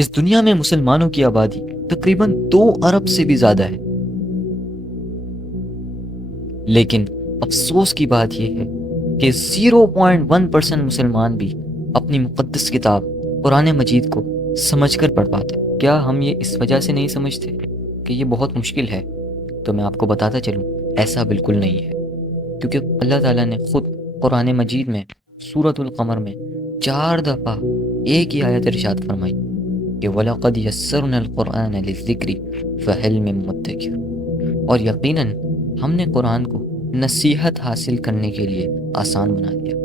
اس دنیا میں مسلمانوں کی آبادی تقریباً 2 ارب سے بھی زیادہ ہے، لیکن افسوس کی بات یہ ہے کہ 0.1% مسلمان بھی اپنی مقدس کتاب قرآن مجید کو سمجھ کر پڑھ پاتے۔ کیا ہم یہ اس وجہ سے نہیں سمجھتے کہ یہ بہت مشکل ہے؟ تو میں آپ کو بتاتا چلوں، ایسا بالکل نہیں ہے، کیونکہ اللہ تعالیٰ نے خود قرآن مجید میں سورۃ القمر میں 4 دفعہ ایک ہی آیت ارشاد فرمائی کہ وَلَقَدْ يَسَّرْنَا الْقُرْآنَ لِلذِّكْرِ فَهَلْ مِن مُّدَّكِرٍ، اور یقیناً ہم نے قرآن کو نصیحت حاصل کرنے کے لیے آسان بنا دیا۔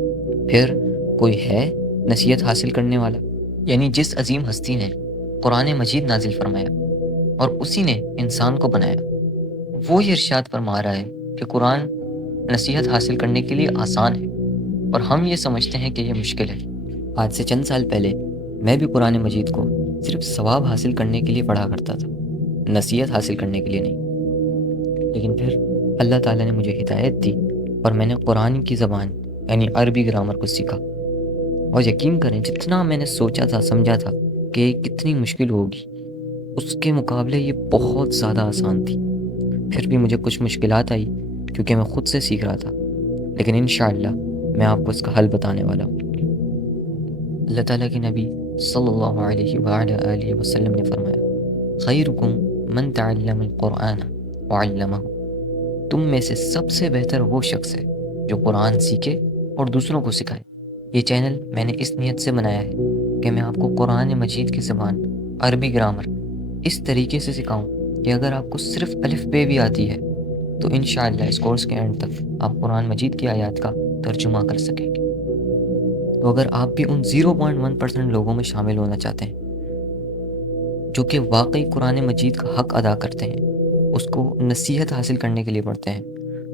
پھر کوئی ہے نصیحت حاصل کرنے والا؟ یعنی جس عظیم ہستی نے قرآن مجید نازل فرمایا اور اسی نے انسان کو بنایا، وہ یہ ارشاد فرما رہا ہے کہ قرآن نصیحت حاصل کرنے کے لیے آسان ہے، اور ہم یہ سمجھتے ہیں کہ یہ مشکل ہے۔ آج سے چند سال پہلے میں بھی قرآن مجید کو صرف ثواب حاصل کرنے کے لیے پڑھا کرتا تھا، نصیحت حاصل کرنے کے لیے نہیں۔ لیکن پھر اللہ تعالیٰ نے مجھے ہدایت دی اور میں نے قرآن کی زبان یعنی عربی گرامر کو سیکھا، اور یقین کریں جتنا میں نے سوچا تھا سمجھا تھا کہ یہ کتنی مشکل ہوگی، اس کے مقابلے یہ بہت زیادہ آسان تھی۔ پھر بھی مجھے کچھ مشکلات آئی کیونکہ میں خود سے سیکھ رہا تھا، لیکن انشاءاللہ میں آپ کو اس کا حل بتانے والا ہوں۔ اللہ تعالیٰ کے نبی صلی اللہ علیہ وآلہ آلہ وسلم نے فرمایا خیرکم من تعلم القرآن وعلمہ، تم میں سے سب سے بہتر وہ شخص ہے جو قرآن سیکھے اور دوسروں کو سکھائے۔ یہ چینل میں نے اس نیت سے بنایا ہے کہ میں آپ کو قرآن مجید کی زبان عربی گرامر اس طریقے سے سکھاؤں کہ اگر آپ کو صرف الف بے بھی آتی ہے تو انشاءاللہ اس کورس کے اینڈ تک آپ قرآن مجید کی آیات کا ترجمہ کر سکیں گے۔ تو اگر آپ بھی ان 0.1% لوگوں میں شامل ہونا چاہتے ہیں جو کہ واقعی قرآن مجید کا حق ادا کرتے ہیں، اس کو نصیحت حاصل کرنے کے لیے پڑھتے ہیں،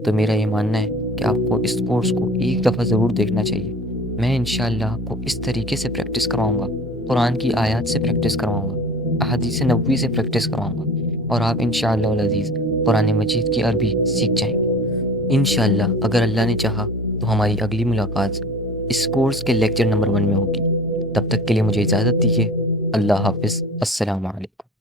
تو میرا یہ ماننا ہے کہ آپ کو اس کورس کو ایک دفعہ ضرور دیکھنا چاہیے۔ میں انشاءاللہ آپ کو اس طریقے سے پریکٹس کرواؤں گا، قرآن کی آیات سے پریکٹس کرواؤں گا، احادیث نبوی سے پریکٹس کرواؤں گا، اور آپ انشاءاللہ العزیز قرآن مجید کی عربی سیکھ جائیں گے انشاءاللہ۔ اگر اللہ نے چاہا تو ہماری اگلی ملاقات اس کورس کے لیکچر نمبر 1 میں ہوگی۔ تب تک کے لیے مجھے اجازت دیجیے۔ اللہ حافظ، السلام علیکم۔